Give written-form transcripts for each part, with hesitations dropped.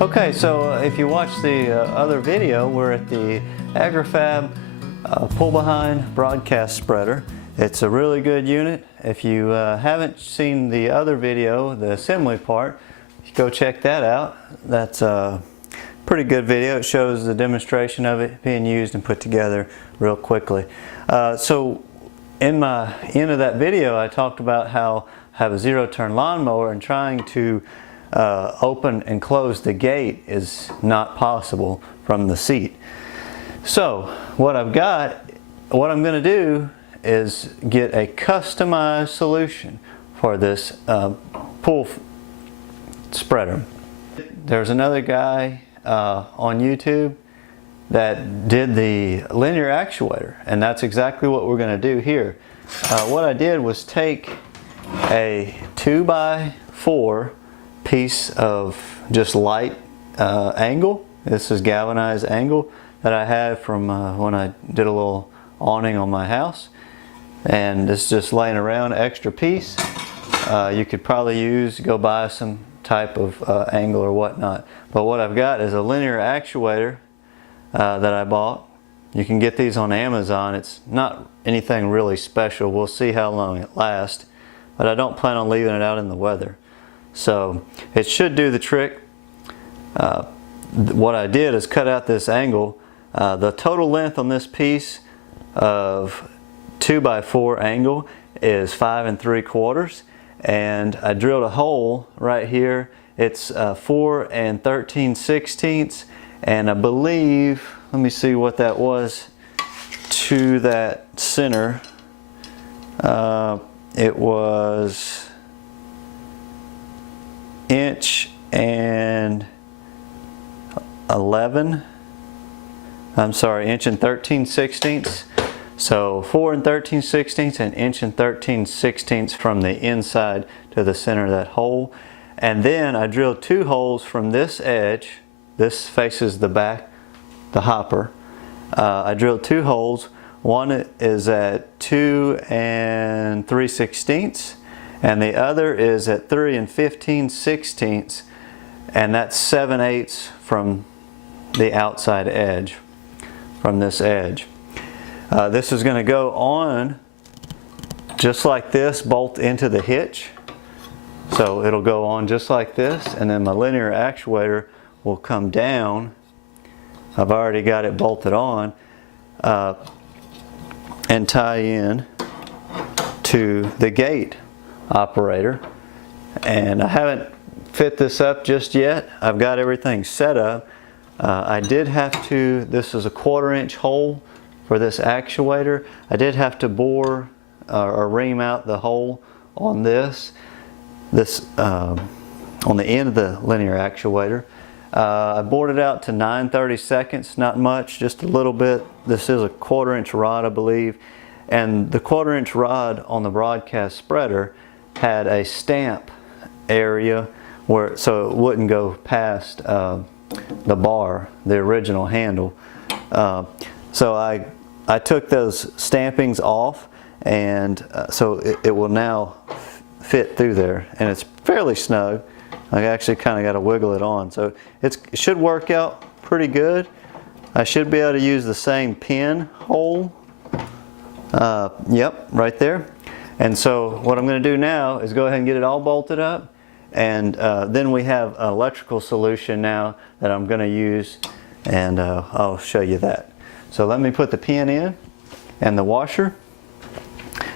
Okay, so if you watch the other video, we're at the Agri-Fab pull-behind broadcast spreader. It's a really good unit. If you haven't seen the other video, the assembly part, go check that out. That's a pretty good video. It shows the demonstration of it being used and put together real quickly. So in my end of that video, I talked about how I have a zero-turn lawnmower and trying to open and close the gate is not possible from the seat. So what I'm going to do is get a customized solution for this pull spreader. There's another guy on YouTube that did the linear actuator, and that's exactly what we're going to do here. What I did was take a 2x4 piece of just light angle. This is galvanized angle that I had from when I did a little awning on my house, and it's just laying around, extra piece. You could probably go buy some type of angle or whatnot, but what I've got is a linear actuator that I bought. You can get these on Amazon. It's not anything really special. We'll see how long it lasts, but I don't plan on leaving it out in the weather. So it should do the trick. What I did is cut out this angle. The total length on this piece of 2x4 angle is 5 3/4, and I drilled a hole right here. It's 4 13/16, and I believe, let me see what that was to that center. It was inch and 13/16. So 4 13/16 and inch and 13/16 from the inside to the center of that hole. And then I drilled 2 holes from this edge. This faces the back, the hopper. I drilled 2 holes. One is at 2 3/16, and the other is at 3 15/16, and that's 7/8 from the outside edge, from this edge. This is going to go on just like this, bolt into the hitch. So it'll go on just like this, and then my linear actuator will come down. I've already got it bolted on and tie in to the gate operator. And I haven't fit this up just yet. I've got everything set up. I did have to, this is a 1/4 inch hole for this actuator. I did have to bore or ream out the hole on this on the end of the linear actuator. I bored it out to 9/32, not much, just a little bit. This is a 1/4 inch rod, I believe, and the 1/4 inch rod on the broadcast spreader had a stamp area where, so it wouldn't go past the bar, the original handle. So I took those stampings off, and so it will now fit through there, and it's fairly snug. I actually kind of got to wiggle it on, so it should work out pretty good. I should be able to use the same pin hole. Yep, right there. And so what I'm going to do now is go ahead and get it all bolted up, and then we have an electrical solution now that I'm going to use, and I'll show you that. So let me put the pin in and the washer,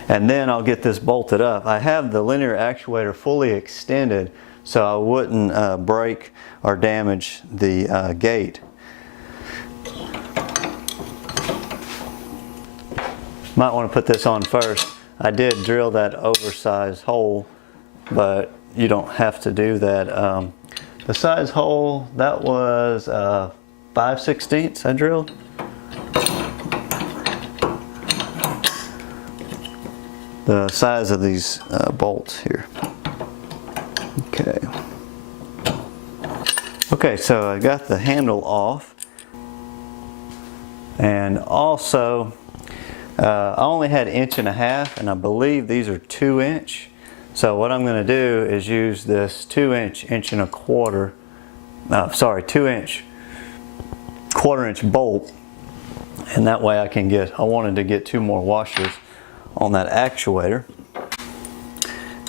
and then I'll get this bolted up. I have the linear actuator fully extended so I wouldn't break or damage the gate. Might want to put this on first. I did drill that oversized hole, but you don't have to do that. The size hole, that was 5/16 I drilled. The size of these bolts here. Okay. Okay, so I got the handle off, and also I only had 1.5 inches, and I believe these are 2 inch. So what I'm going to do is use this 2 inch, 1.25 inch sorry, 2-inch, 1/4-inch bolt, and that way I wanted to get 2 more washers on that actuator.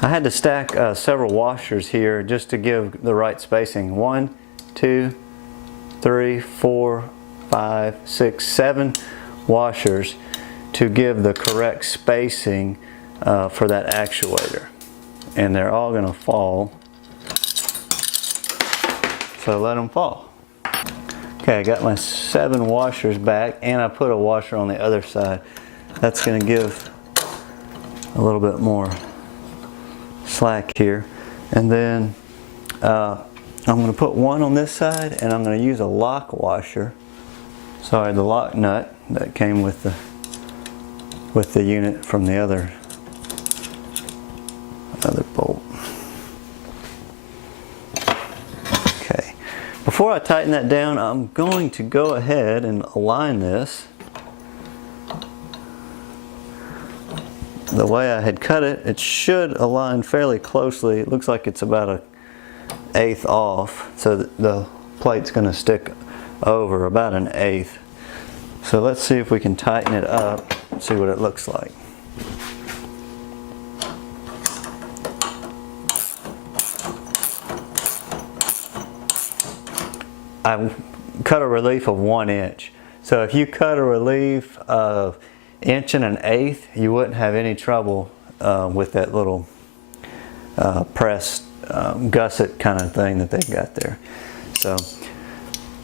I had to stack several washers here just to give the right spacing. 1, 2, 3, 4, 5, 6, 7 washers to give the correct spacing for that actuator. And they're all going to fall. So let them fall. Okay, I got my 7 washers back, and I put a washer on the other side. That's going to give a little bit more slack here. And then I'm going to put one on this side, and I'm going to use a lock washer. Sorry, the lock nut that came with the unit from the other bolt. Okay, before I tighten that down, I'm going to go ahead and align this the way I had cut it. It should align fairly closely. It looks like it's about 1/8 off, so the plate's going to stick over about 1/8. So let's see if we can tighten it up and see what it looks like. I cut a relief of 1 inch. So if you cut a relief of 1 1/8, you wouldn't have any trouble with that little press gusset kind of thing that they've got there. So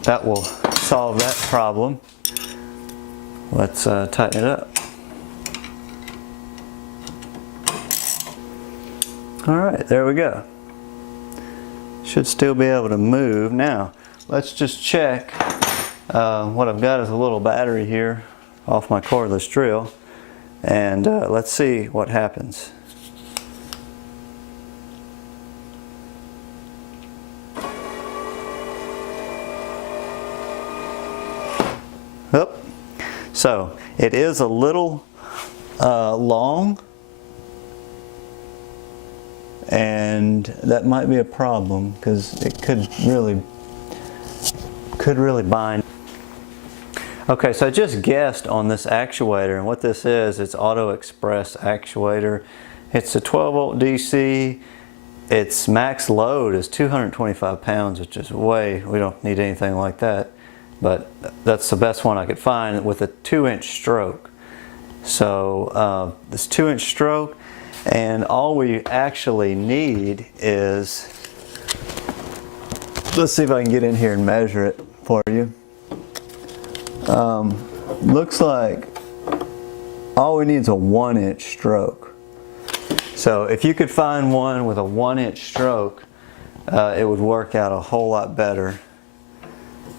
that will solve that problem. Let's tighten it up. All right, there we go. Should still be able to move. Now, let's just check. What I've got is a little battery here off my cordless drill, and let's see what happens. Oop. So it is a little long, and that might be a problem because it could really bind. Okay, so I just guessed on this actuator, and what this is, it's Auto Express actuator. It's a 12-volt DC. Its max load is 225 pounds, which is we don't need anything like that. But that's the best one I could find with a 2-inch stroke. So this 2-inch stroke, and all we actually need is, let's see if I can get in here and measure it for you. Looks like all we need is a 1-inch stroke. So if you could find one with a 1-inch stroke, it would work out a whole lot better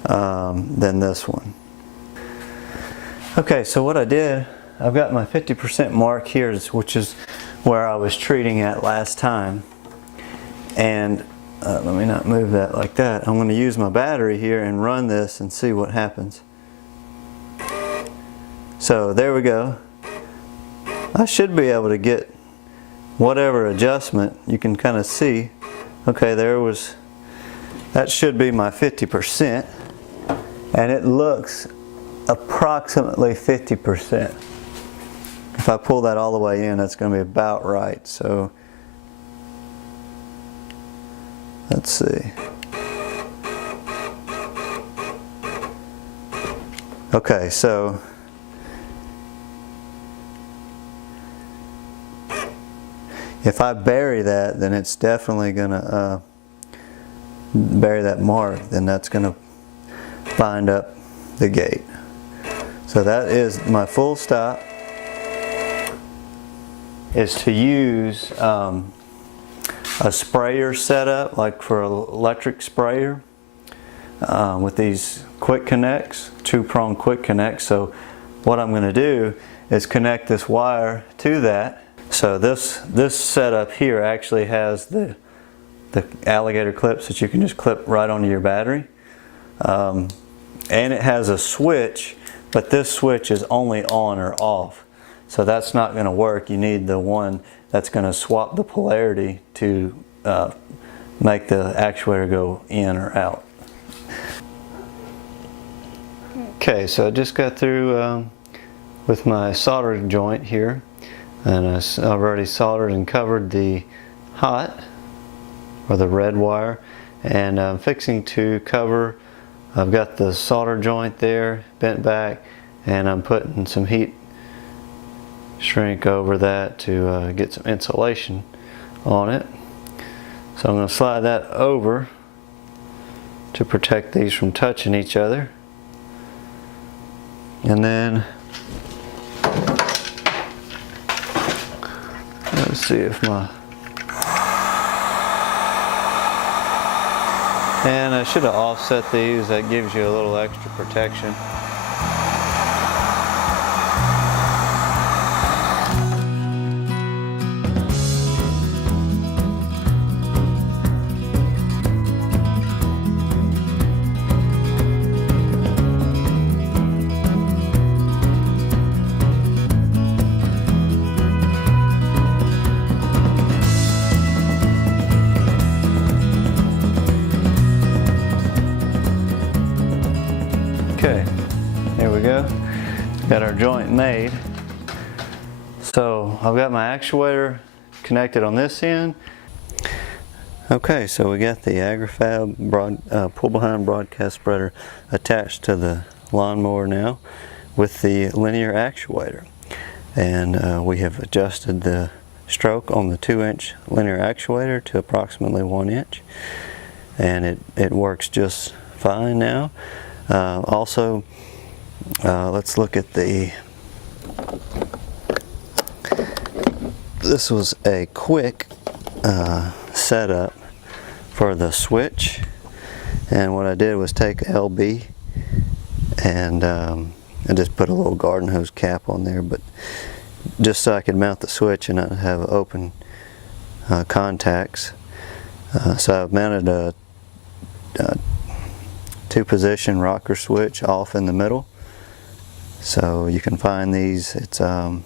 than this one. Okay, so what I did, I've got my 50% mark here, which is where I was treating at last time. And let me not move that like that. I'm going to use my battery here and run this and see what happens. So there we go. I should be able to get whatever adjustment you can kind of see. Okay, that should be my 50%. And it looks approximately 50%. If I pull that all the way in, that's going to be about right. So let's see. Okay, so if I bury that, then it's definitely going to bury that mark. Then that's going to bind up the gate. So that is my full stop. Is to use a sprayer setup, like for an electric sprayer, with these quick connects, 2-prong quick connects. So what I'm going to do is connect this wire to that. So this setup here actually has the alligator clips that you can just clip right onto your battery. And it has a switch, but this switch is only on or off. So that's not going to work. You need the one that's going to swap the polarity to make the actuator go in or out. Okay, so I just got through with my soldering joint here, and I've already soldered and covered the hot or the red wire, and I'm fixing to cover. I've got the solder joint there bent back, and I'm putting some heat shrink over that to get some insulation on it. So I'm going to slide that over to protect these from touching each other. And then let's see if and I should have offset these. That gives you a little extra protection. Okay, here we go. Got our joint made. So I've got my actuator connected on this end. Okay, so we got the Agri-Fab pull-behind broadcast spreader attached to the lawnmower now with the linear actuator. And we have adjusted the stroke on the 2-inch linear actuator to approximately 1 inch. And it works just fine now. Also, let's look at this was a quick setup for the switch, and what I did was take LB and I just put a little garden hose cap on there, but just so I could mount the switch and not have open contacts. So I've mounted a 2-position rocker switch off in the middle, so you can find these. It's got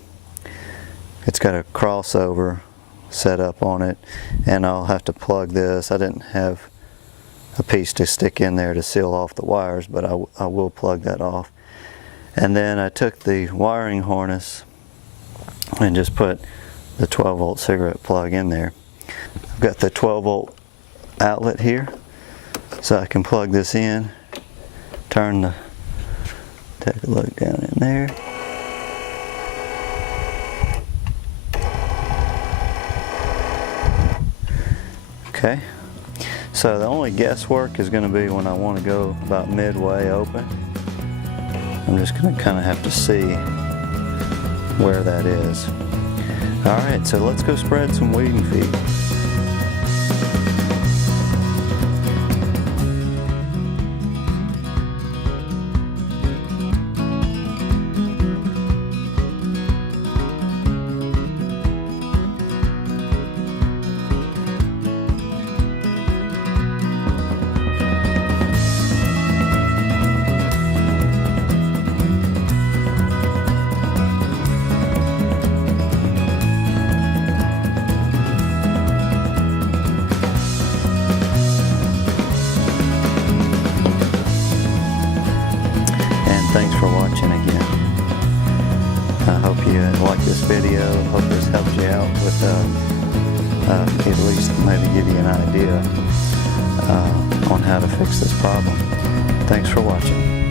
a crossover set up on it, and I'll have to plug this. I didn't have a piece to stick in there to seal off the wires, but I will plug that off. And then I took the wiring harness and just put the 12-volt cigarette plug in there. I've got the 12-volt outlet here, so I can plug this in, take a look down in there. Okay, so the only guesswork is going to be when I want to go about midway open. I'm just going to kind of have to see where that is. Alright, so let's go spread some weed and feed. Thanks for watching again. I hope you like this video. Hope this helps you out with at least maybe give you an idea on how to fix this problem. Thanks for watching.